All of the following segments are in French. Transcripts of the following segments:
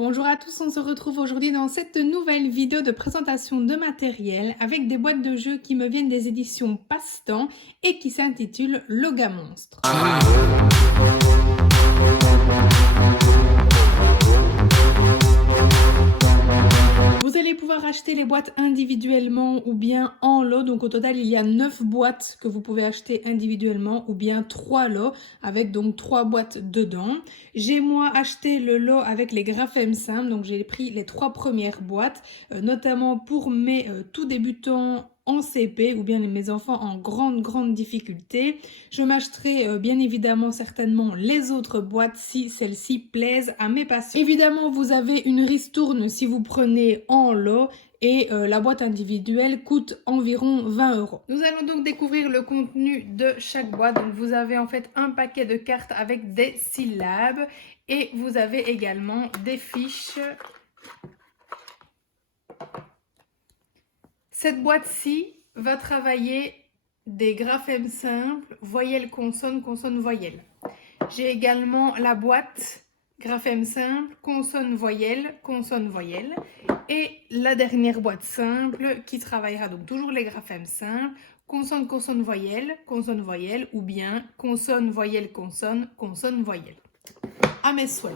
Bonjour à tous, on se retrouve aujourd'hui dans cette nouvelle vidéo de présentation de matériel avec des boîtes de jeux qui me viennent des éditions Passe-Temps et qui s'intitulent Loga Monstre. Vous allez pouvoir acheter les boîtes individuellement ou bien en lot. Donc au total, il y a 9 boîtes que vous pouvez acheter individuellement ou bien 3 lots avec donc 3 boîtes dedans. J'ai moi acheté le lot avec les graphèmes simples. Donc j'ai pris les 3 premières boîtes, notamment pour mes tout débutants en CP ou bien mes enfants en grande difficulté. Je m'achèterai bien évidemment certainement les autres boîtes si celles-ci plaisent à mes patients. Évidemment, vous avez une ristourne si vous prenez en lot et la boîte individuelle coûte environ 20 €. Nous allons donc découvrir le contenu de chaque boîte. Donc vous avez en fait un paquet de cartes avec des syllabes et vous avez également des fiches. Cette boîte-ci va travailler des graphèmes simples, voyelle, consonne, consonne, voyelle. J'ai également la boîte graphème simple, consonne, voyelle, consonne, voyelle. Et la dernière boîte simple qui travaillera donc toujours les graphèmes simples, consonne, consonne, voyelle ou bien consonne, voyelle, consonne, consonne, voyelle. À mes souhaits.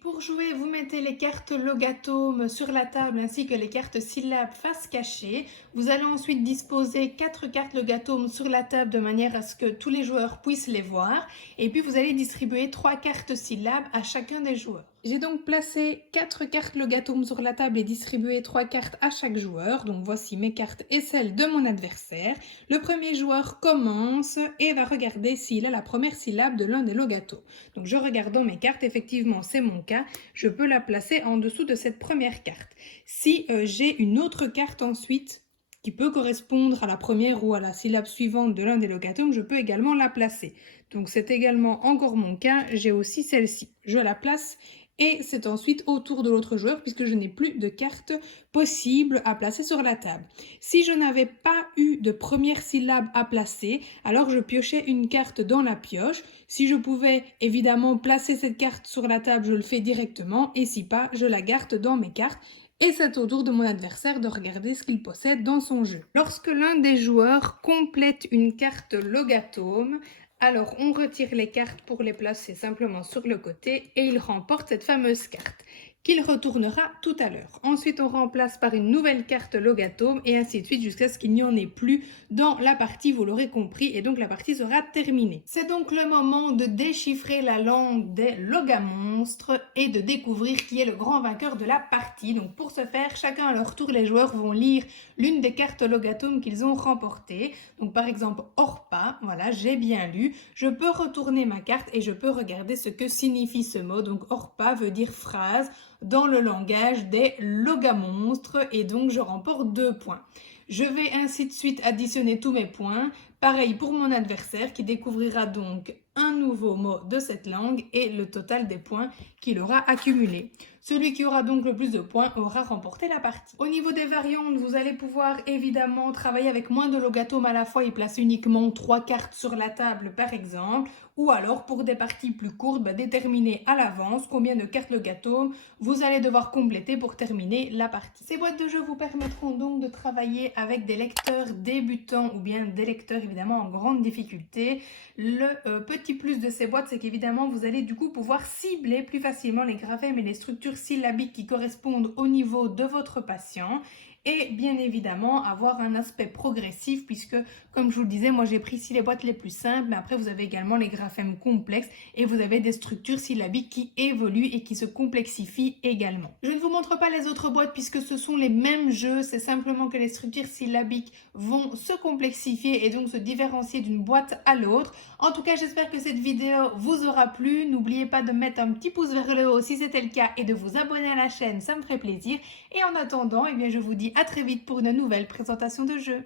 Pour jouer, vous mettez les cartes Logatome sur la table ainsi que les cartes syllabes face cachée. Vous allez ensuite disposer 4 cartes Logatome sur la table de manière à ce que tous les joueurs puissent les voir. Et puis vous allez distribuer 3 cartes syllabes à chacun des joueurs. J'ai donc placé 4 cartes Logatome sur la table et distribué 3 cartes à chaque joueur. Donc voici mes cartes et celles de mon adversaire. Le premier joueur commence et va regarder s'il a la première syllabe de l'un des Logatomes. Donc je regarde dans mes cartes, effectivement c'est mon cas, je peux la placer en dessous de cette première carte. Si j'ai une autre carte ensuite qui peut correspondre à la première ou à la syllabe suivante de l'un des Logatomes, je peux également la placer. Donc c'est également encore mon cas, j'ai aussi celle-ci. Je la place et c'est ensuite au tour de l'autre joueur puisque je n'ai plus de cartes possibles à placer sur la table. Si je n'avais pas eu de première syllabe à placer, alors je piochais une carte dans la pioche. Si je pouvais évidemment placer cette carte sur la table, je le fais directement et si pas, je la garde dans mes cartes. Et c'est au tour de mon adversaire de regarder ce qu'il possède dans son jeu. Lorsque l'un des joueurs complète une carte Logatome, alors on retire les cartes pour les placer simplement sur le côté et il remporte cette fameuse carte qu'il retournera tout à l'heure. Ensuite, on remplace par une nouvelle carte Logatome et ainsi de suite jusqu'à ce qu'il n'y en ait plus dans la partie, vous l'aurez compris, et donc la partie sera terminée. C'est donc le moment de déchiffrer la langue des Logamonstres et de découvrir qui est le grand vainqueur de la partie. Donc pour ce faire, chacun à leur tour, les joueurs vont lire l'une des cartes Logatome qu'ils ont remportées. Donc par exemple, Orpa, voilà, j'ai bien lu. Je peux retourner ma carte et je peux regarder ce que signifie ce mot. Donc Orpa veut dire phrase dans le langage des Logamonstres et donc je remporte 2 points. Je vais ainsi de suite additionner tous mes points. Pareil pour mon adversaire qui découvrira donc un nouveau mot de cette langue et le total des points qu'il aura accumulé. Celui qui aura donc le plus de points aura remporté la partie. Au niveau des variantes, vous allez pouvoir évidemment travailler avec moins de Logatomes à la fois et placer uniquement 3 cartes sur la table par exemple. Ou alors pour des parties plus courtes, déterminer à l'avance combien de cartes Logatomes vous allez devoir compléter pour terminer la partie. Ces boîtes de jeu vous permettront donc de travailler avec des lecteurs débutants ou bien des lecteurs évidemment en grande difficulté. Le petit plus de ces boîtes, c'est qu'évidemment vous allez du coup pouvoir cibler plus facilement les graphèmes et les structures syllabiques qui correspondent au niveau de votre patient et bien évidemment avoir un aspect progressif puisque comme je vous le disais, moi j'ai pris ici les boîtes les plus simples mais après vous avez également les graphèmes complexes et vous avez des structures syllabiques qui évoluent et qui se complexifient également. Je ne vous montre pas les autres boîtes puisque ce sont les mêmes jeux, c'est simplement que les structures syllabiques vont se complexifier et donc se différencier d'une boîte à l'autre. En tout cas, j'espère que cette vidéo vous aura plu. N'oubliez pas de mettre un petit pouce vers le haut si c'était le cas et de vous abonner à la chaîne, ça me ferait plaisir. Et en attendant, je vous dis à très vite pour une nouvelle présentation de jeu.